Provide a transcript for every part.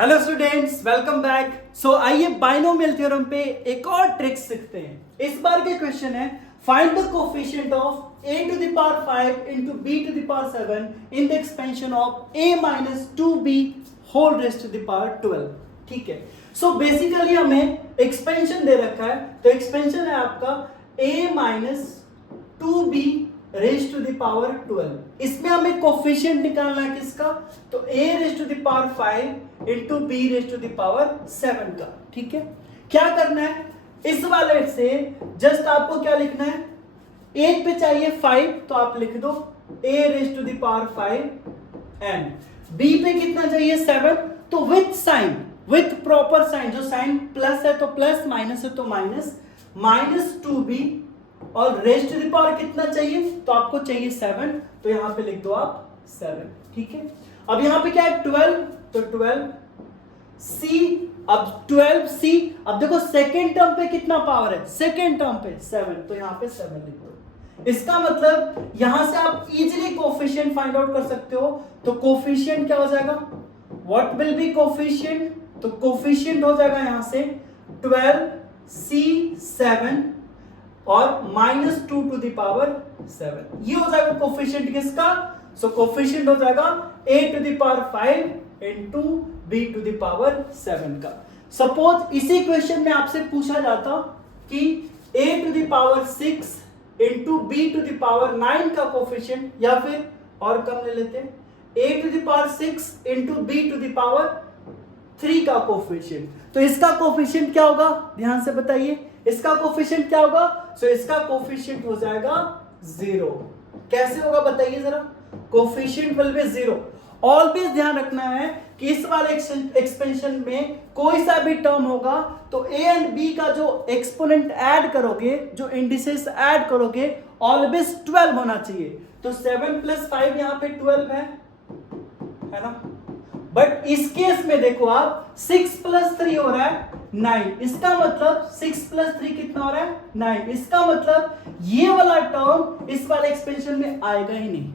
Hello students, welcome back. So आइए binomial theorem पे एक और ट्रिक सीखते हैं। इस बार के क्वेश्चन है find the coefficient of a to the power 5 into b to the power 7 in the expansion of a minus 2b whole raised to the power 12। ठीक है, सो बेसिकली हमें एक्सपेंशन दे रखा है, तो एक्सपेंशन है आपका a minus 2b raise to the power 12। इसमें हमें कोफिशिएंट निकालना है किसका, तो a raise to the power 5 into b raise to the power 7 का। ठीक है, क्या करना है, इस वाले से जस्ट आपको क्या लिखना है, एक पे चाहिए 5 तो आप लिख दो a raise to the power 5 and b पे कितना चाहिए 7, तो with sign, with proper sign, जो साइन प्लस है तो प्लस, माइनस है तो माइनस, माइनस 2b और रेज टू द पावर कितना चाहिए, तो आपको चाहिए 7, तो यहां पे लिख दो आप 7। ठीक है, अब यहां पे क्या है 12, तो 12c, अब 12c, अब देखो सेकेंड टर्म पे कितना पावर है, सेकेंड टर्म पे 7, तो यहां पे 7 लिख दो। इसका मतलब यहां से आप इजीली कोफिशिएंट फाइंड आउट कर सकते हो। तो कोफिशिएंट क्या हो जाएगा, व्हाट विल बी कोफिशिएंट, तो कोफिशिएंट हो जाएगा यहां से 12c7 और माइनस 2 टू द पावर 7, ये हो जाएगा कोफिशिएंट किसका, सो कोफिशिएंट हो जाएगा a to the power 5 into b to the power 7 का। सपोज इसी क्वेश्चन में आपसे पूछा जाता कि a to the power 6 into b to the power 9 का कोफिशिएंट, या फिर और कम ले लेते हैं a to the power 6 into b to the power 3 का कोफिशिएंट, तो इसका कोफिशिएंट क्या होगा, ध्यान से बताइए, इसका कोफिशिएंट क्या होगा, सो इसका कोफिशिएंट हो जाएगा 0। कैसे होगा बताइए जरा, कोफिशिएंट विल बी 0। ऑलवेज ध्यान रखना है कि इस वाले एक्सपेंशन में कोई सा भी टर्म होगा तो a एंड b का जो एक्सपोनेंट ऐड करोगे, जो इंडिसेस ऐड करोगे, ऑलवेज 12 होना चाहिए। तो 7 प्लस 5 यहां पे 12 है ना, बट इस केस में देखो आप 6 प्लस 3 हो रहा है 9, इसका मतलब 6 प्लस 3 कितना हो रहा है 9, इसका मतलब ये वाला टर्म इस वाले एक्सपेंशन में आएगा ही नहीं,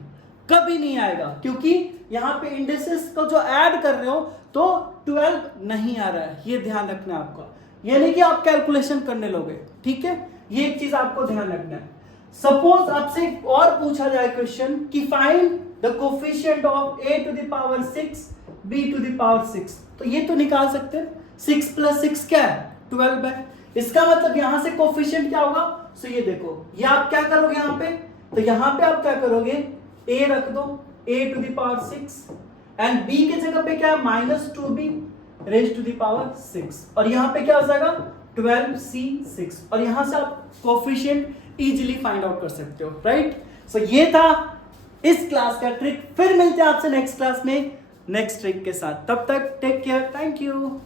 कभी नहीं आएगा, क्योंकि यहां पे इंडिसेस को जो ऐड कर रहे हो तो 12 नहीं आ रहा है, ये ध्यान रखना है आपका, यानी कि आप कैलकुलेशन करने लोगे। ठीक है, ये एक चीज आपको ध्यान रखना है। सपोज आपसे और पूछा जाए क्वेश्चन कि find the coefficient of a to the power 6 b to the power 6, तो ये तो निकाल सकते हैं, 6 प्लस 6 क्या है 12 है, इसका मतलब यहां से कोफिशिएंट क्या होगा, सो ये देखो, ये आप क्या करोगे यहां पे, तो यहां पे आप क्या करोगे, a रख दो a to the power 6 and b के जगह पे क्या है minus 2b raise to the power 6, और यहां पे क्या हो जाएगा 12c6, और यहां से आप कोफिशिएंट इजीली फाइंड आउट कर सकते हो, राइट। सो ये था इस क्लास का ट्रिक, फिर मिलते हैं आपसे नेक्स्ट क्लास में नेक्स्ट ट्रिक के साथ, तब तक टेक केयर, थैंक यू।